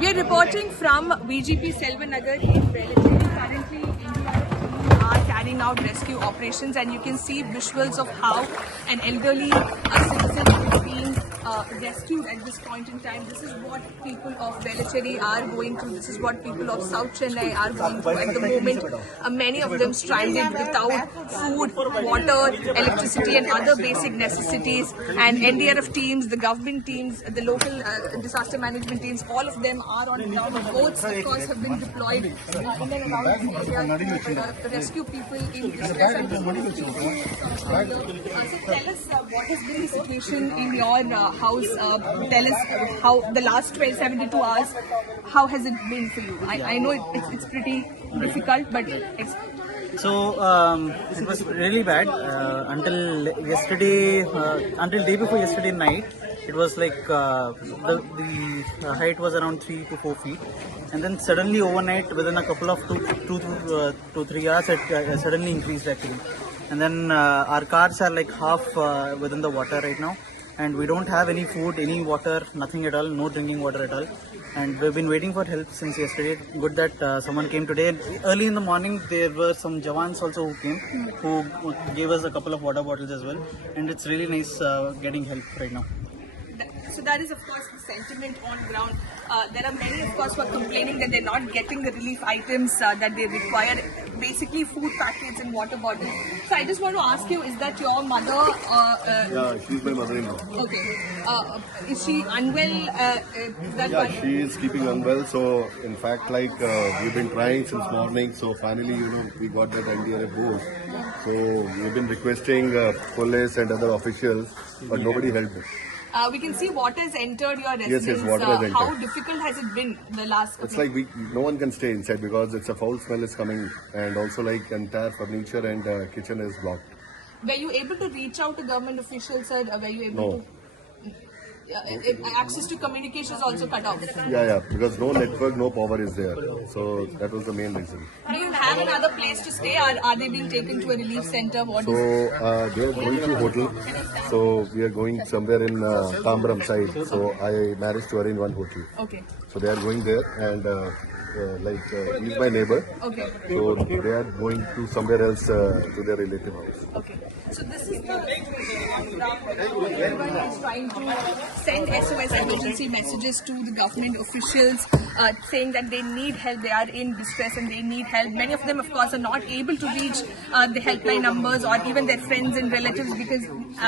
We are reporting from VGP Selvanagar in Velachery. Currently, India are carrying out rescue operations, and you can see visuals of how an elderly citizen is being rescued at this point in time. This is what people of Velachery are going through. This is what people of South Chennai are going through at the moment. Many of them stranded without food, water, electricity and other basic necessities. And NDRF teams, the government teams, the local disaster management teams, all of them are on ground. Boats, of course, have been deployed in and around this area to rescue people in distress. And so tell us what has been the situation in your house. Tell us how the last 72 hours, how has it been for you? I know it's pretty difficult, but So it was really bad until yesterday, until day before yesterday night. It was like the height was around 3 to 4 feet, and then suddenly overnight, within a couple of 2 to 3 hours, it suddenly increased actually. And then our cars are like half within the water right now, and we don't have any food, any water, nothing at all, no drinking water at all. And we've been waiting for help since yesterday. Good that someone came today. Early in the morning, there were some Jawans also who came, who gave us a couple of water bottles as well. And it's really nice getting help right now. So that is, of course, the sentiment on ground. There are many, of course, who are complaining that they're not getting the relief items that they require, basically food packets and water bottles. So I just want to ask you, is that your mother? Yeah, she's my mother-in-law. Okay. Is she unwell? Yeah, she is keeping unwell. So, in fact, like we've been trying since morning. So finally, we got that NDRF board. So we've been requesting police and other officials, but nobody helped us. We can see water has entered your residence. Yes, water has entered. How difficult has it been the last? It's like no one can stay inside because it's a foul smell is coming, and also like entire furniture and kitchen is blocked. Were you able to reach out to government officials, sir? Were you able to? Access to communication is also cut off. Yeah, because no network, no power is there. So that was the main reason. Do you have another place to stay, or are they being taken to a relief center? They are going to hotel. So we are going somewhere in Tambram side. So I managed to arrange one hotel. Okay. So they are going there, and he's my neighbor. Okay. So they are going to somewhere else to their relative house. Okay. So this is the everyone is trying to send SOS emergency messages to the government officials saying that they need help, they are in distress and they need help. Many of them, of course, are not able to reach the helpline numbers or even their friends and relatives because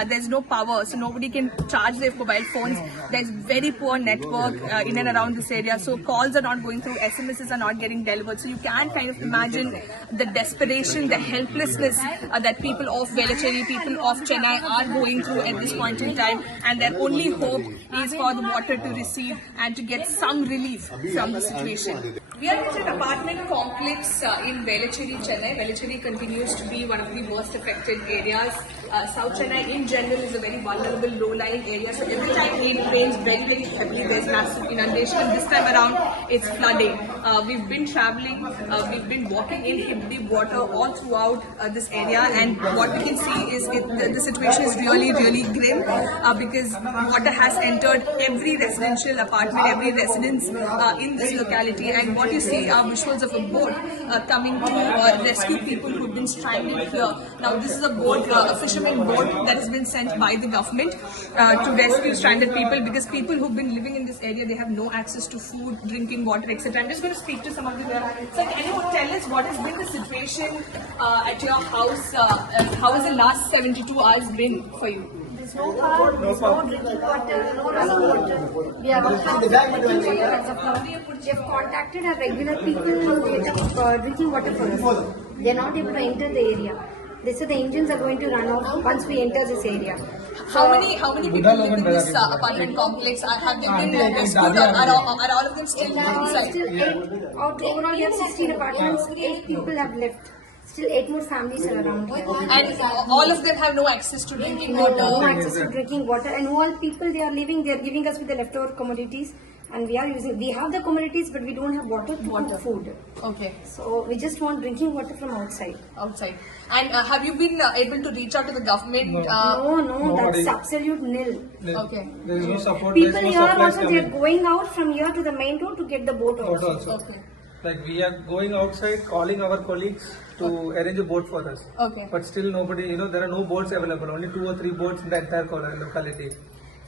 there's no power, so nobody can charge their mobile phones. There's very poor network in and around this area, so calls are not going through, SMSs are not getting delivered. So you can kind of imagine the desperation, the helplessness that people of Velachery, people of Chennai are going through at this point in time, and their only hope is for the water to recede and to get some relief from the situation. We are at an apartment complex in Velachery, Chennai. Velachery continues to be one of the worst affected areas. South Chennai in general is a very vulnerable low-lying area. So every time it rains very, very heavily, there's massive inundation. And this time around, it's flooding. We've been traveling, we've been walking in hip-deep water all throughout this area. And what we can see is the situation is really, really grim because water has entered every residential apartment, every residence in this locality. And what you see are visuals of a boat coming to rescue people who've been stranded here. Now, this is a boat, a fisherman boat that has been sent by the government to rescue stranded people because people who've been living in this area, they have no access to food, drinking water, etc. I'm just going to speak to some of you there. So, can you tell us what has been the situation at your house? How has the last 72 hours been for you? There's no power, there's no drinking water, no running water. We have as of now. We have contacted our regular people who get drinking water for us. They are not able to enter the area. They said the engines are going to run off once we enter this area. How many people live in this apartment complex? Have they been rescued or are all of them still inside? Still 8. Overall, we have 16 apartments. 8 people have left. Still 8 more families are around here. And all of them have no access to drinking water? No access to drinking water. And all people they are living, they are giving us with the leftover commodities. and we have the commodities, but we don't have water to cook food. Okay. So we just want drinking water from outside. Outside. And have you been able to reach out to the government? No, that's absolute nil. Okay. There is no support. People there is here no supplies also, they're coming. going out from here to the main road to get the boat Boat also. also. Okay. Like we are going outside, calling our colleagues to arrange a boat for us. Okay. But still nobody, there are no boats available. Only 2 or 3 boats in the entire locality.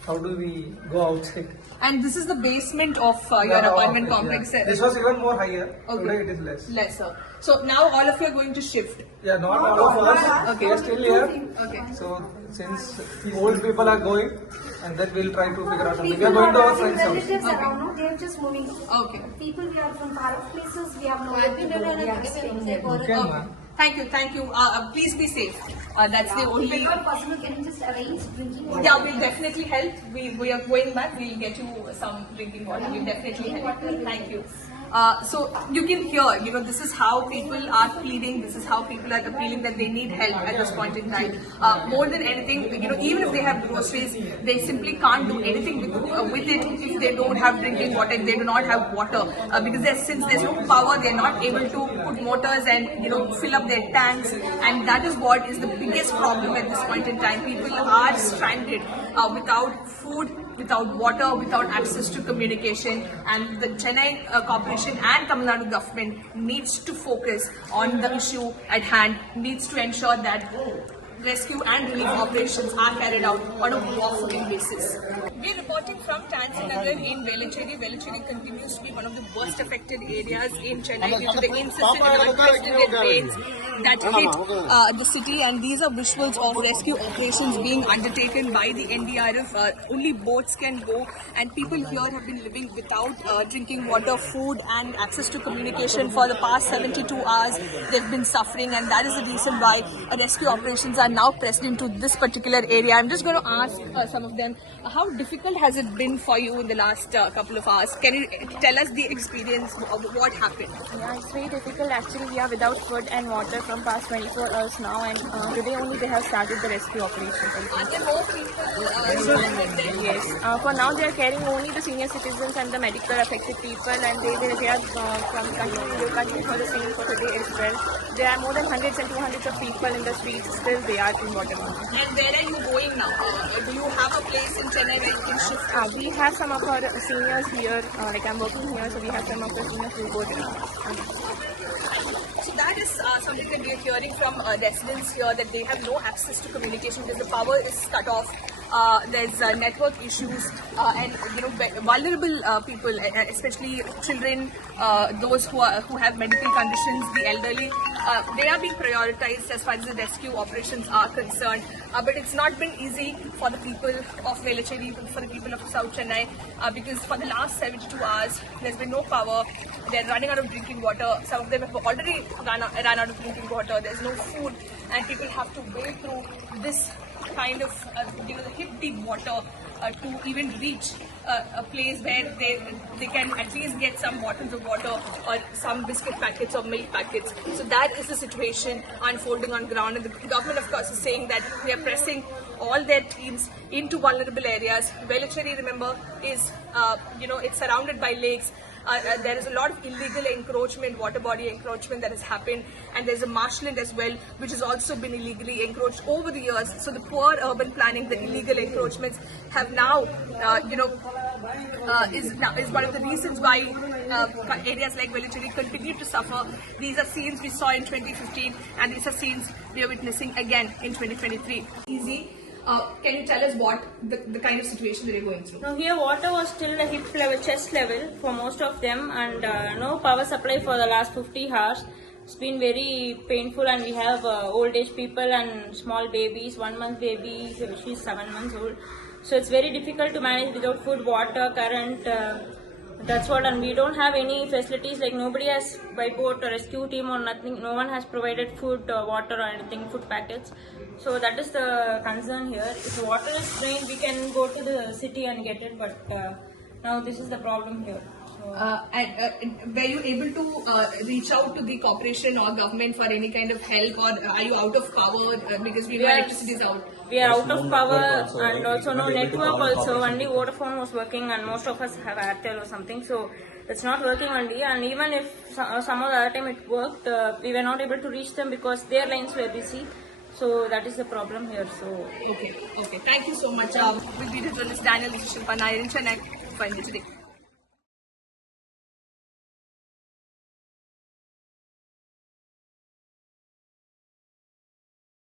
How do we go outside? And this is the basement of your apartment complex. Yeah. This was even more higher. Okay. Today it is less. Lesser. So now all of you are going to shift. Yeah, not all of us. Okay. We are still here. Okay. So since the old people are going, and then we'll try to figure out something. We are going to our friends' house. Relatives around, no? They're just moving. Okay. People, we are from far off places, we have nowhere to go. We are staying there. Okay. Thank you. Please be safe. That's the only. If not possible, can you just arrange drinking water? Yeah, we'll definitely help. We are going back. We'll get you some drinking water. We'll definitely help. Thank you. So you can hear, this is how people are pleading. This is how people are appealing that they need help at this point in time. More than anything, even if they have groceries, they simply can't do anything with it if they don't have drinking water. If they do not have water, because since there's no power, they're not able to put motors and fill up their tanks. And that is what is the biggest problem at this point in time. People are stranded without food, without water, without access to communication, and the Chennai Corporation and Tamil Nadu government needs to focus on the issue at hand, needs to ensure that rescue and relief operations are carried out on a war-footing basis. We are reporting from Tanzinagar in Velachery. Velachery continues to be one of the worst affected areas in Chennai due to the incessant and unprecedented rains that hit the city, and these are visuals of rescue operations being undertaken by the NDRF. Only boats can go, and people here have been living without drinking water, food and access to communication for the past 72 hours. They've been suffering, and that is the reason why rescue operations are now pressed into this particular area. I'm just going to ask some of them, how difficult has it been for you in the last couple of hours? Can you tell us the experience of what happened? Yeah, it's very difficult. Actually, we are without food and water from past 24 hours now, and today only they have started the rescue operation. Are there more people? Yes. For now, they are carrying only the senior citizens and the medical affected people, and they are continuing for the same for today as well. There are more than hundreds and 200s of people in the streets. Still, they are in water. And where are you going now? Do you have a place in Chennai where you can shift? We have some of our seniors here. Like I'm working here, so we have some of the seniors who go there. So that is something that we are hearing from residents here, that they have no access to communication because the power is cut off. There's network issues, and vulnerable people, especially children, those who have medical conditions, the elderly, they are being prioritized as far as the rescue operations are concerned. But it's not been easy for the people of Velachery, for the people of South Chennai, because for the last 72 hours there's been no power. They're running out of drinking water. Some of them have already run out of drinking water. There's no food, and people have to wade through this kind of the hip deep water to even reach a place where they can at least get some bottles of water or some biscuit packets or milk packets. So that is the situation unfolding on ground, and the government of course is saying that they are pressing all their teams into vulnerable areas. Velachery, remember, is it's surrounded by lakes. There is a lot of illegal encroachment, water body encroachment that has happened, and there's a marshland as well, which has also been illegally encroached over the years. So the poor urban planning, the illegal encroachments have now, is one of the reasons why areas like Velachery continue to suffer. These are scenes we saw in 2015, and these are scenes we are witnessing again in 2023. Easy. Can you tell us what the kind of situation that you're going through? Now here water was still a hip level, chest level for most of them, and no power supply for the last 50 hours. It's been very painful, and we have old age people and small babies, 1 month baby, she's 7 months old. So it's very difficult to manage without food, water, current. That's what, and we don't have any facilities, like nobody has by boat or rescue team or nothing. No one has provided food, water or anything, food packets. So that is the concern here. If the water is drained, we can go to the city and get it, but now this is the problem here. And were you able to reach out to the corporation or government for any kind of help, or are you out of power because electricity is out? we are out of power and also no network also. Only Vodafone was working and most of us have Airtel or something. So it's not working only, and even if some of the other time it worked, we were not able to reach them because their lines were busy. So that is the problem here. So Okay. Thank you so much. With the journalist Daniel, this is Shilpa Nair in Chennai for Today.